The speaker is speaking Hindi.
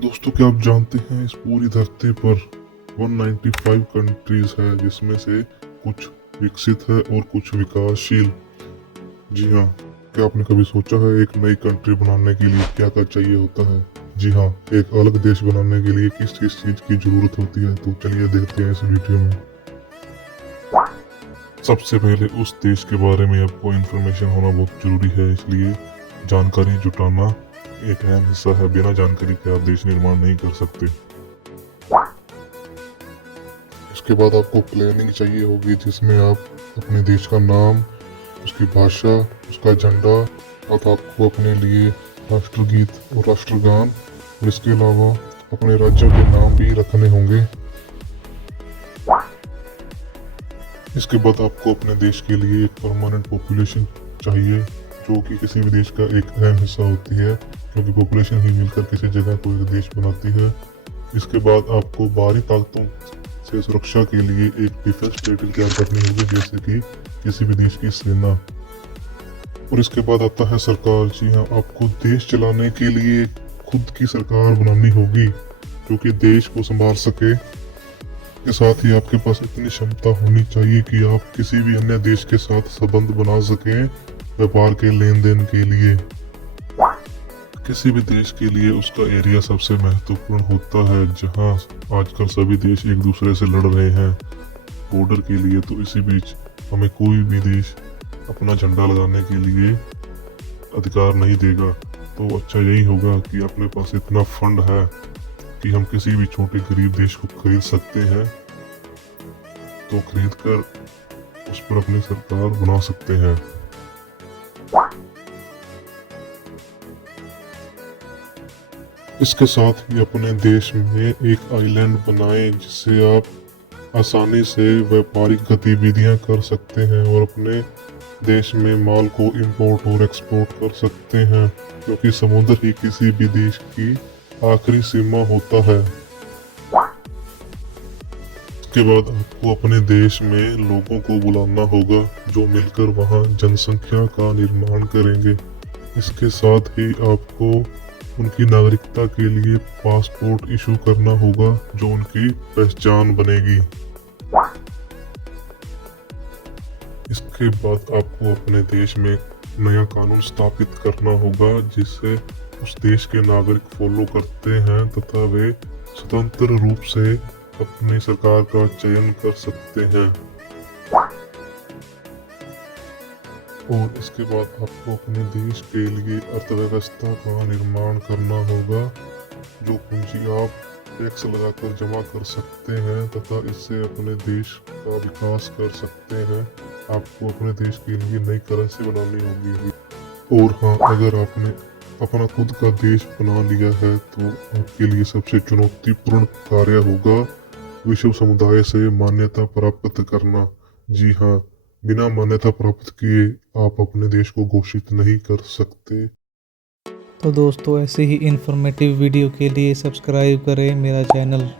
दोस्तों, क्या आप जानते हैं इस पूरी धरती पर 195 कंट्रीज है, जिसमें से कुछ विकसित है और कुछ विकासशील। जी हाँ, क्या आपने कभी सोचा है एक नई कंट्री बनाने के लिए क्या क्या चाहिए होता है? जी हाँ, एक अलग देश बनाने के लिए किस किस चीज की जरूरत होती है, तो चलिए देखते हैं इस वीडियो में। सबसे पहले उस देश के बारे में आपको इन्फॉर्मेशन होना बहुत जरूरी है, इसलिए जानकारी जुटाना एक अहम हिस्सा है। बिना जानकारी के आप देश निर्माण नहीं कर सकते। इसके बाद आपको प्लानिंग चाहिए होगी, जिसमें आप अपने देश का नाम, उसकी भाषा, उसका झंडा और आपको अपने लिए राष्ट्रगीत और राष्ट्रगान और इसके अलावा अपने राज्यों के नाम भी रखने होंगे। इसके बाद आपको अपने देश के लिए एक परमानेंट पॉपुलेशन चाहिए, जो कि किसी भी देश का एक अहम हिस्सा होती है, क्योंकि पॉपुलेशन ही मिलकर किसी जगह को एक देश बनाती है। इसके बाद आपको बाहरी ताकतों से सुरक्षा के लिए एक डिफेंस स्ट्रेटजी तैयार करनी होगी, जैसे कि किसी भी देश की सेना। और इसके बाद आता है सरकार। जी हाँ, आपको देश चलाने के लिए खुद की सरकार बनानी होगी, जो कि देश को संभाल सके। के साथ ही आपके पास इतनी क्षमता होनी चाहिए कि आप किसी भी अन्य देश के साथ संबंध बना सकें व्यापार के लेन देन के लिए। किसी भी देश के लिए उसका एरिया सबसे महत्वपूर्ण होता है, जहां आजकल सभी देश एक दूसरे से लड़ रहे हैं बॉर्डर के लिए। तो इसी बीच हमें कोई भी देश अपना झंडा लगाने के लिए अधिकार नहीं देगा। तो अच्छा यही होगा कि अपने पास इतना फंड है कि हम किसी भी छोटे गरीब देश को खरीद सकते हैं, तो खरीद कर उस पर अपनी सरकार बना सकते हैं। इसके साथ ही अपने देश में एक आइलैंड बनाएं, जिससे आप आसानी से व्यापारिक गतिविधियां कर सकते हैं और अपने देश में माल को इंपोर्ट और एक्सपोर्ट कर सकते हैं, क्योंकि समुद्र ही किसी भी देश की आखिरी सीमा होता है। इसके बाद आपको अपने देश में लोगों को बुलाना होगा, जो मिलकर वहां जनसंख्या का निर्माण करेंगे। इसके साथ ही आपको उनकी नागरिकता के लिए पासपोर्ट इशू करना होगा, जो उनकी पहचान बनेगी। इसके बाद आपको अपने देश में नया कानून स्थापित करना होगा, जिससे उस देश के नागरिक फॉलो करते हैं तथा वे स्वतंत्र रूप से अपनी सरकार का चयन कर सकते हैं। और इसके बाद आपको अपने देश के लिए अर्थव्यवस्था का निर्माण करना होगा, जो पूंजी आप टैक्स लगाकर जमा कर सकते हैं तथा इससे अपने देश का विकास कर सकते हैं। आपको अपने देश के लिए नई करेंसी बनानी होगी। और हाँ, अगर आपने अपना खुद का देश बना लिया है, तो आपके लिए सबसे चुनौतीपूर्ण कार्य होगा विश्व समुदाय से मान्यता प्राप्त करना। जी हाँ, बिना मान्यता प्राप्त किए आप अपने देश को घोषित नहीं कर सकते। तो दोस्तों, ऐसे ही इन्फॉर्मेटिव वीडियो के लिए सब्सक्राइब करें मेरा चैनल।